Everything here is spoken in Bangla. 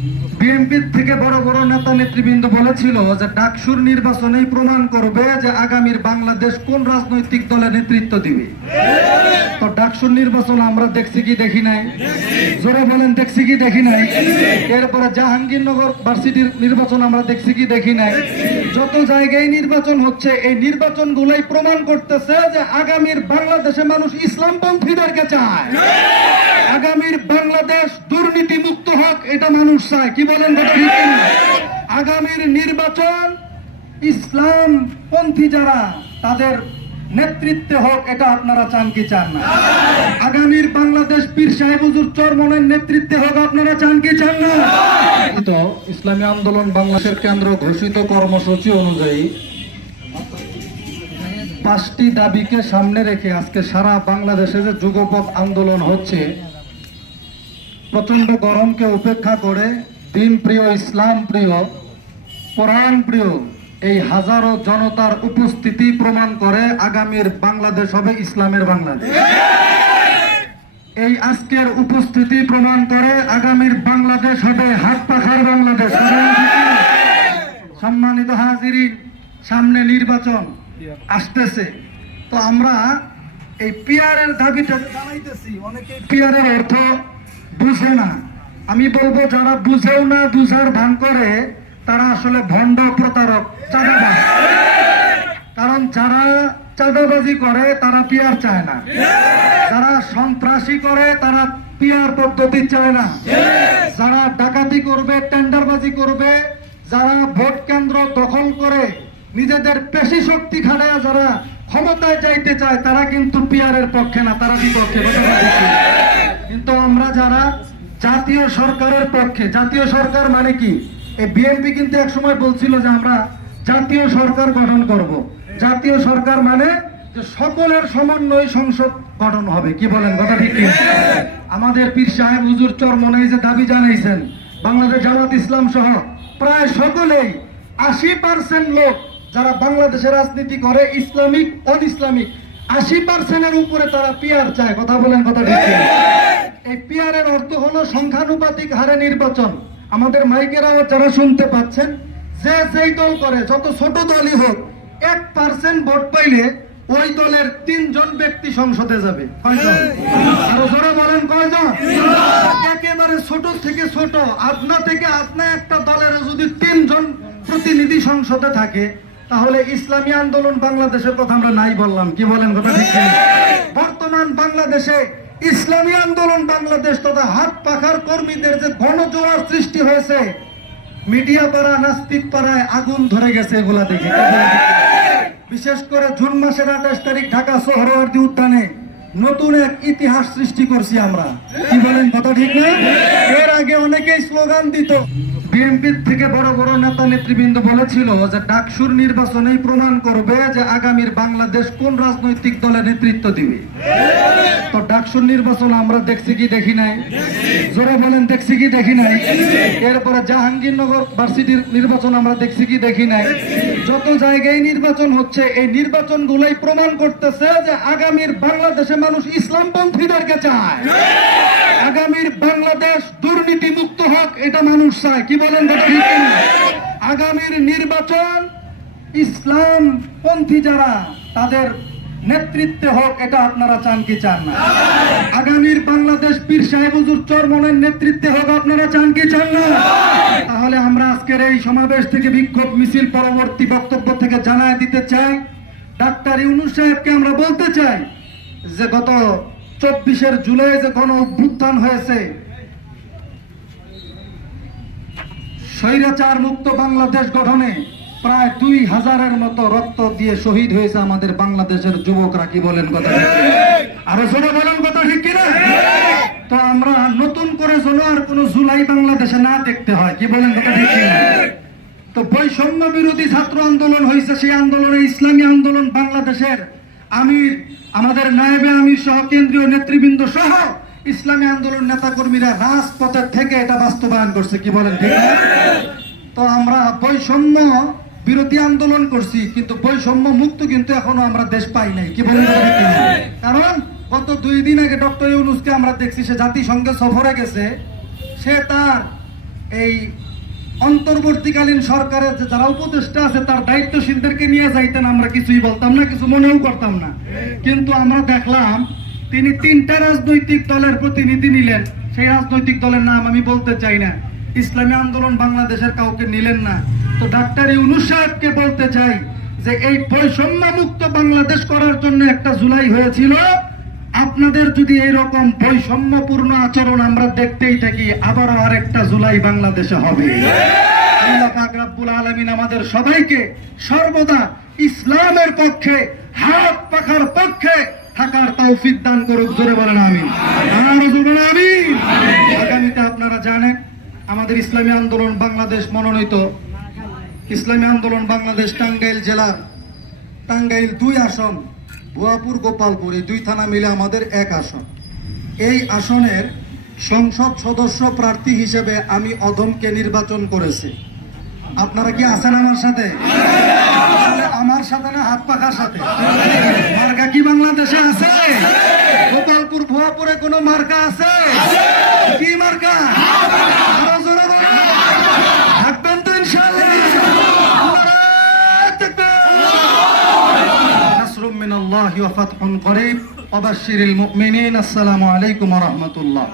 beautiful. বিএনপির থেকে বড় বড় নেতা নেতৃবৃন্দ বলেছিল যে ডাকসুর নির্বাচনেই প্রমাণ করবে যে আগামীর বাংলাদেশ কোন রাজনৈতিক দলে নেতৃত্ব দিবে। তো ডাকসুর নির্বাচন আমরা দেখছি কি দেখি নাই? জোরে বলেন, দেখছি কি দেখি নাই? এরপরে জাহাঙ্গীরনগর ভার্সিটির নির্বাচন আমরা দেখছি কি দেখি নাই? যত জায়গায় নির্বাচন হচ্ছে, এই নির্বাচন গুলাই প্রমাণ করতেছে যে আগামীর বাংলাদেশে মানুষ ইসলামপন্থীদেরকে চায়। আগামীর বাংলাদেশ দুর্নীতি মুক্ত হোক, এটা মানুষ চায়। কি বলেন? আগামীর নির্বাচন ইসলাম পন্থী যারা, তাদের নেতৃত্বে হোক, এটা আপনারা চান কি চান না? আগামীর বাংলাদেশ পীর সাহেব হুজুর চরমনের নেতৃত্বে হোক, আপনারা চান কি চান না? তো ইসলামী আন্দোলন বাংলাদেশের কেন্দ্র ঘোষিত কর্মসূচি অনুযায়ী পাঁচটি দাবিকে সামনে রেখে আজকে সারা বাংলাদেশে যে যুগপথ আন্দোলন হচ্ছে প্রচণ্ড গরমকে উপেক্ষা করে দিন প্রিয়, ইসলাম প্রিয়, কোরআন প্রিয়, এই হাজারো জনতার উপস্থিতি প্রমাণ করে আগামীর বাংলাদেশ হবে ইসলামের বাংলাদেশ। এই আজকের উপস্থিতি প্রমাণ করে আগামীর বাংলাদেশ হবে হাত পাখার বাংলাদেশ। সম্মানিত হাজিরি সামনে নির্বাচন আসতেছে। তো আমরা এই পিয়ারের দাবিটা জানাইতেছি। অনেকে পিয়ারের অর্থ বুঝে না। আমি বলব, যারা বুঝেও না বুঝার ভান করে, তারা আসলে ভণ্ড প্রতারক, চাঁদাবাজ। কারণ যারা চাঁদাবাজি করে, তারা পিয়ার চায় না। যারা সন্ত্রাসী করে, তারা পিয়ার পদ্ধতি চায় না। যারা ডাকাতি করবে, টেন্ডারবাজি করবে, যারা ভোট কেন্দ্র দখল করে, নিজেদের পেশি শক্তি খাটায় যারা ক্ষমতায় যাইতে চায়, তারা কিন্তু পিয়ারের পক্ষে না, তারা বিপক্ষে। কিন্তু আমরা যারা জাতীয় সরকারের পক্ষে, জাতীয় সরকার মানে কি? বিএনপি কিন্তু একসময় বলছিল যে আমরা জাতীয় সরকার গঠন করব। জাতীয় সরকার মানে যে সকলের সমন্বয় সংসদ গঠন হবে। কি বলেন কথা ঠিক আমাদের পীর সাহেব হুজুর চরমনে যে দাবি জানাইছেন, বাংলাদেশ জামাত ইসলাম সহ প্রায় সকলেই আশি পার্সেন্ট লোক যারা বাংলাদেশে রাজনীতি করে, ইসলামিক অন ইসলামিক আশি পার্সেন্টের উপরে তারা পিয়ার চায়। কথা বলেন কথা ঠিক? এই পিয়ারের অর্থ হলো সংখ্যানুপাতিক হারে নির্বাচন। আমাদের মাইকের যারা শুনতে পাচ্ছেন, যে সেই দল করে, যত ছোট দলই হোক, এক পার্সেন্ট ভোট পাইলে ওই দলের তিনজন ব্যক্তি সংসদে যাবে। আরও জোরে বলেন, কয়জন? একেবারে ছোট থেকে ছোট আপনা থেকে আপনা একটা দলের যদি তিনজন প্রতিনিধি সংসদে থাকে, তাহলে ইসলামী আন্দোলন বাংলাদেশের কথা আমরা নাই বললাম। কি বলেন কথা ঠিক বর্তমান বাংলাদেশে ইসলামী আন্দোলন বাংলাদেশ তথা হাত পাখার কর্মীদের যে গণজোয়ার সৃষ্টি হয়েছে, মিডিয়া পাড়া, নাস্তিক পাড়ায় আগুন ধরে গেছে এগুলা দেখে। বিশেষ করে জুন মাসের আঠাশ তারিখ ঢাকা সোহরাওয়ার্দী উদ্যানে নতুন এক ইতিহাস সৃষ্টি করছি আমরা। কি বলেন, কথা ঠিক না? এর আগে স্লোগান দিত। বিএনপির থেকে বড় বড় নেতা নেতৃবৃন্দ বলেছিল যে ডাকসুর নির্বাচনেই প্রমাণ করবে যে আগামীর বাংলাদেশ কোন রাজনৈতিক দলে নেতৃত্ব দিবে। তো ডাকসুর নির্বাচন আমরা দেখছি কি দেখি নাই? জোরে বলেন, দেখছি কি দেখি নাই? এরপরে জাহাঙ্গীরনগর ভার্সিটির নির্বাচন আমরা দেখছি কি দেখি নাই? যত জায়গায় নির্বাচন হচ্ছে, এই নির্বাচন গুলাই প্রমাণ করতেছে যে আগামীর বাংলাদেশে মানুষ ইসলাম ইসলামপন্থীদেরকে চায়। আগামীর বাংলাদেশ দুর্নীতি মুক্ত হোক এটা মানুষ চায়। কি বলেন? আগামীর নির্বাচন ইসলাম পন্থী যারা তাদের নেতৃত্বে হোক এটা আপনারা চান কি চান না? আগামীর বাংলাদেশ পীর সাহেব হুজুর চরমনের নেতৃত্বে হোক আপনারা চান কি চান না? তাহলে আমরা আজকের এই সমাবেশ থেকে বিক্ষোভ মিছিল পরবর্তী বক্তব্য থেকে জানায় দিতে চাই। ডাক্তার ইউনুস সাহেবকে আমরা বলতে চাই যে গত চব্বিশের জুলাই যে গণ অভ্যুত্থান হয়েছে স্বৈরাচার মুক্ত বাংলাদেশ গঠনে প্রায় দুই হাজারের মতো রক্ত দিয়ে শহীদ হয়েছে আমাদের বাংলাদেশের যুবকরা, কি বলেন কথা? আরও জোরে বলেন কথা ঠিক কিনা তো আমরা নতুন করে যেন আর কোনো জুলাই বাংলাদেশে না দেখতে হয়, কি বলেন কথা ঠিক কিনা তো বৈষম্য বিরোধী ছাত্র আন্দোলন হয়েছে, সেই আন্দোলনে ইসলামী আন্দোলন বাংলাদেশের আমির, আমাদের নায়েবে আমির সহ কেন্দ্রীয় নেতৃবৃন্দ সহ ইসলামী আন্দোলন নেতাকর্মীরা রাজপথের থেকে এটা বাস্তবায়ন করছে, কি বলেন ঠিক তো আমরা বৈষম্য বিরোধী আন্দোলন করছি, কিন্তু বৈষম্য মুক্ত কিন্তু এখনও আমরা দেশ পাই নাই, কি বলেন? কারণ গত দুই দিন আগে ডক্টর ইউনুসকে আমরা দেখছি, সে জাতিসংঘে সফরে গেছে, সে তার এই অন্তর্বর্তীকালীন সরকারের যে যারা উপদেষ্টা আছে, তার দায়িত্বশীলদেরকে নিয়ে যাইতেন, আমরা কিছুই বলতাম না, কিছু মনেও করতাম না কিন্তু আমরা দেখলাম তিনি তিনটা রাজনৈতিক দলের প্রতিনিধি নিলেন। সেই রাজনৈতিক দলের নাম আমি বলতে চাই না। ইসলামী আন্দোলন বাংলাদেশের কাউকে নিলেন না। তো ডাক্তার ইউনুস সাহেবকে বলতে চাই যে, এই বৈষম্য মুক্ত বাংলাদেশ করার জন্য একটা জুলাই হয়েছিল। আপনাদের যদি এইরকম বৈষম্যপূর্ণ আচরণ আমরা দেখতেই থাকি, আবারও আরেকটা জুলাই বাংলাদেশে হবে। রব্বুল আমাদের সবাইকে সর্বদা ইসলামের পক্ষে, হাত পাখার পক্ষে থাকার তৌফিক দান করুক, জোরে বলেন বলেন আমিন। আগামীতে আপনারা জানেন, আমাদের ইসলামী আন্দোলন বাংলাদেশ মনোনীত। ইসলামী আন্দোলন বাংলাদেশ টাঙ্গাইল জেলার টাঙ্গাইল দুই আসন, ভুয়াপুর, গোপালপুর, এই দুই থানা মিলে আমাদের এক আসন। এই আসনের সংসদ সদস্য প্রার্থী হিসেবে আমি অধমকে নির্বাচন করেছি। আপনারা কি আছেন আমার সাথে? সাথে না, হাত পাখার সাথে? মার্কা কি বাংলাদেশে আছে? গোপালপুর ভুয়াপুরে কোনো মার্কা আছে? কি মার্কা? থাকবেন তো ইনশাল্লাহ নাসরুম মিনাল্লাহি মুমিনিন। আসসালামু আলাইকুম ওয়া রাহমাতুল্লাহ।